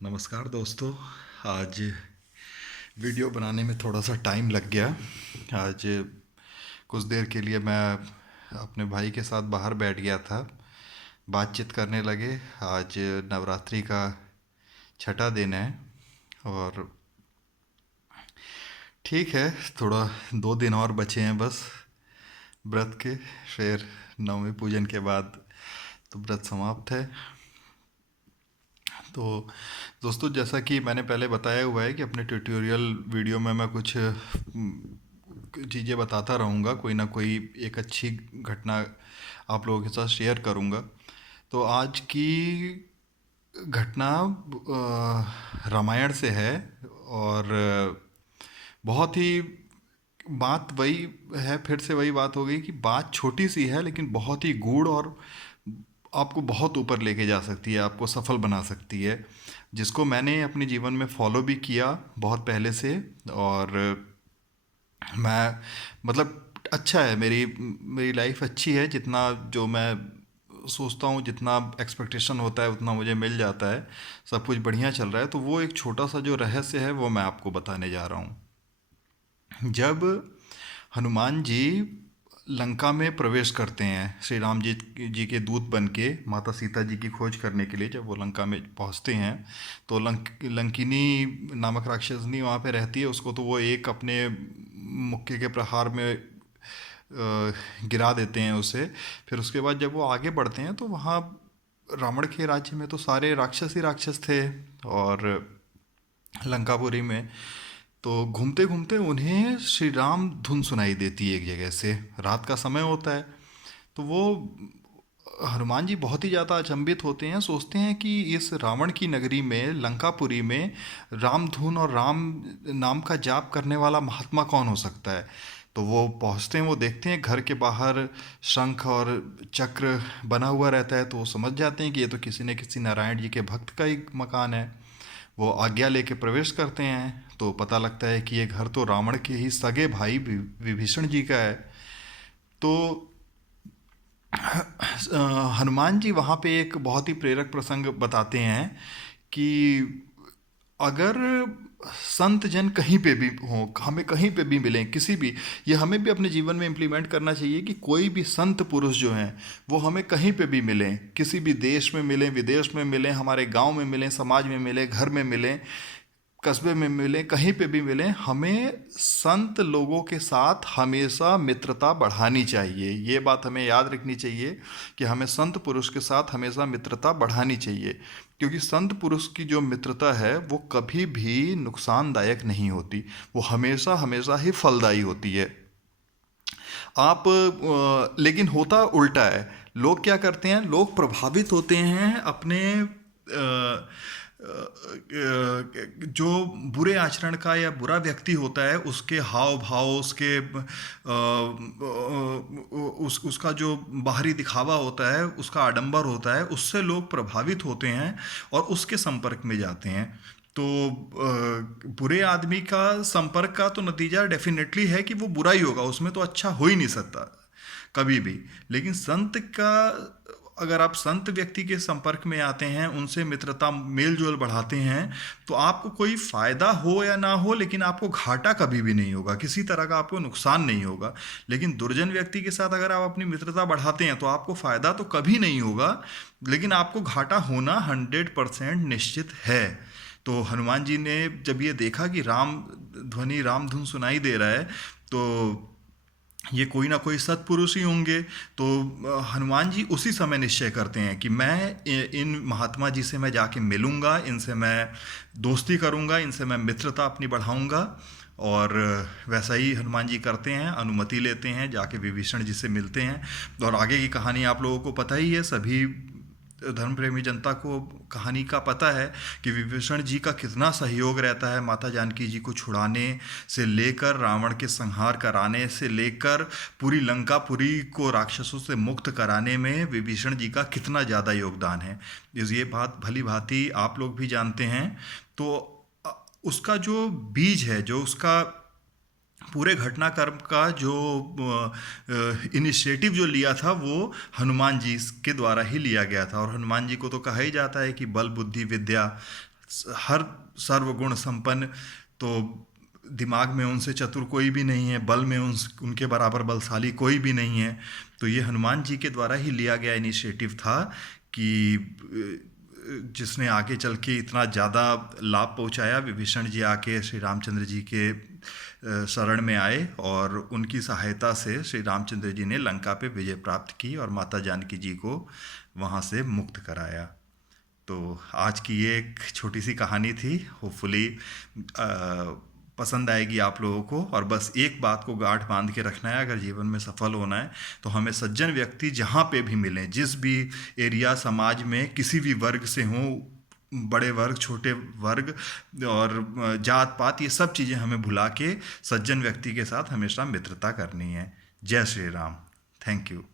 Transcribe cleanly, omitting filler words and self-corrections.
नमस्कार दोस्तों। आज वीडियो बनाने में थोड़ा सा टाइम लग गया। आज कुछ देर के लिए मैं अपने भाई के साथ बाहर बैठ गया था। बातचीत करने लगे। आज नवरात्रि का छठा दिन है और ठीक है, थोड़ा 2 दिन और बचे हैं बस व्रत के। फिर नवमी पूजन के बाद तो व्रत समाप्त है। तो दोस्तों, जैसा कि मैंने पहले बताया हुआ है कि अपने ट्यूटोरियल वीडियो में मैं कुछ चीज़ें बताता रहूँगा, कोई ना कोई एक अच्छी घटना आप लोगों के साथ शेयर करूँगा। तो आज की घटना रामायण से है और बहुत ही बात वही है, फिर से वही बात हो गई कि बात छोटी सी है लेकिन बहुत ही गूढ़ और आपको बहुत ऊपर लेके जा सकती है, आपको सफल बना सकती है, जिसको मैंने अपने जीवन में फॉलो भी किया बहुत पहले से। और मैं मतलब अच्छा है, मेरी मेरी लाइफ अच्छी है। जितना जो मैं सोचता हूँ, जितना एक्सपेक्टेशन होता है उतना मुझे मिल जाता है। सब कुछ बढ़िया चल रहा है। तो वो एक छोटा सा जो रहस्य है वो मैं आपको बताने जा रहा हूँ। जब हनुमान जी लंका में प्रवेश करते हैं, श्री राम जी के दूत बन के माता सीता जी की खोज करने के लिए, जब वो लंका में पहुंचते हैं तो लंकिनी नामक राक्षसनी वहाँ पे रहती है। उसको तो वो एक अपने मुक्के के प्रहार में गिरा देते हैं उसे। फिर उसके बाद जब वो आगे बढ़ते हैं तो वहाँ रावण के राज्य में तो सारे राक्षस ही राक्षस थे। और लंकापुरी में तो घूमते घूमते उन्हें श्री राम धुन सुनाई देती है एक जगह से। रात का समय होता है। तो वो हनुमान जी बहुत ही ज़्यादा अचंभित होते हैं, सोचते हैं कि इस रावण की नगरी में, लंकापुरी में, राम धुन और राम नाम का जाप करने वाला महात्मा कौन हो सकता है। तो वो पहुंचते हैं, वो देखते हैं घर के बाहर शंख और चक्र बना हुआ रहता है। तो वो समझ जाते हैं कि ये तो किसी न किसी नारायण जी के भक्त का ही मकान है। वो आज्ञा लेके प्रवेश करते हैं तो पता लगता है कि ये घर तो रावण के ही सगे भाई विभीषण जी का है। तो हनुमान जी वहाँ पे एक बहुत ही प्रेरक प्रसंग बताते हैं कि अगर संत जन कहीं पे भी हों, हमें कहीं पे भी मिलें, किसी भी, ये हमें भी अपने जीवन में इम्प्लीमेंट करना चाहिए कि कोई भी संत पुरुष जो हैं वो हमें कहीं पे भी मिलें, किसी भी देश में मिलें, विदेश में मिलें, हमारे गांव में मिलें, समाज में मिलें, घर में मिलें, कस्बे में मिलें, कहीं पे भी मिलें, हमें संत लोगों के साथ हमेशा मित्रता बढ़ानी चाहिए। ये बात हमें याद रखनी चाहिए कि हमें संत पुरुष के साथ हमेशा मित्रता बढ़ानी चाहिए, क्योंकि संत पुरुष की जो मित्रता है वो कभी भी नुकसानदायक नहीं होती, वो हमेशा हमेशा ही फलदायी होती है। आप लेकिन होता उल्टा है। लोग क्या करते हैं, लोग प्रभावित होते हैं अपने जो बुरे आचरण का या बुरा व्यक्ति होता है उसके हाव भाव, उसके उसका जो बाहरी दिखावा होता है, उसका आडंबर होता है, उससे लोग प्रभावित होते हैं और उसके संपर्क में जाते हैं। तो बुरे आदमी का संपर्क का तो नतीजा डेफिनेटली है कि वो बुरा ही होगा, उसमें तो अच्छा हो ही नहीं सकता कभी भी। लेकिन संत का, अगर आप संत व्यक्ति के संपर्क में आते हैं, उनसे मित्रता मेल जोल बढ़ाते हैं, तो आपको कोई फायदा हो या ना हो लेकिन आपको घाटा कभी भी नहीं होगा, किसी तरह का आपको नुकसान नहीं होगा। लेकिन दुर्जन व्यक्ति के साथ अगर आप अपनी मित्रता बढ़ाते हैं तो आपको फायदा तो कभी नहीं होगा, लेकिन आपको घाटा होना 100% निश्चित है। तो हनुमान जी ने जब ये देखा कि राम धुन सुनाई दे रहा है, तो ये कोई ना कोई सत्पुरुष ही होंगे। तो हनुमान जी उसी समय निश्चय करते हैं कि मैं इन महात्मा जी से मैं जाके मिलूंगा, इनसे मैं दोस्ती करूंगा, इनसे मैं मित्रता अपनी बढ़ाऊंगा। और वैसा ही हनुमान जी करते हैं, अनुमति लेते हैं, जाके विभीषण जी से मिलते हैं। और आगे की कहानी आप लोगों को पता ही है, सभी धर्म प्रेमी जनता को कहानी का पता है कि विभीषण जी का कितना सहयोग रहता है माता जानकी जी को छुड़ाने से लेकर, रावण के संहार कराने से लेकर, पूरी लंकापुरी को राक्षसों से मुक्त कराने में विभीषण जी का कितना ज़्यादा योगदान है। ये बात भली भांति आप लोग भी जानते हैं। तो उसका जो बीज है, जो उसका पूरे घटनाक्रम का जो इनिशिएटिव जो लिया था, वो हनुमान जी के द्वारा ही लिया गया था। और हनुमान जी को तो कहा ही जाता है कि बल बुद्धि विद्या हर सर्वगुण संपन्न, तो दिमाग में उनसे चतुर कोई भी नहीं है, बल में उनके बराबर बलशाली कोई भी नहीं है। तो ये हनुमान जी के द्वारा ही लिया गया इनिशिएटिव था कि जिसने आगे चल के इतना ज़्यादा लाभ पहुंचाया। विभीषण जी आके श्री रामचंद्र जी के शरण में आए और उनकी सहायता से श्री रामचंद्र जी ने लंका पे विजय प्राप्त की और माता जानकी जी को वहाँ से मुक्त कराया। तो आज की ये एक छोटी सी कहानी थी। होपफुली पसंद आएगी आप लोगों को। और बस एक बात को गांठ बांध के रखना है, अगर जीवन में सफल होना है तो हमें सज्जन व्यक्ति जहाँ पे भी मिलें, जिस भी एरिया समाज में किसी भी वर्ग से हों, बड़े वर्ग छोटे वर्ग और जात पात, ये सब चीज़ें हमें भुला के सज्जन व्यक्ति के साथ हमेशा मित्रता करनी है। जय श्री राम। Thank you.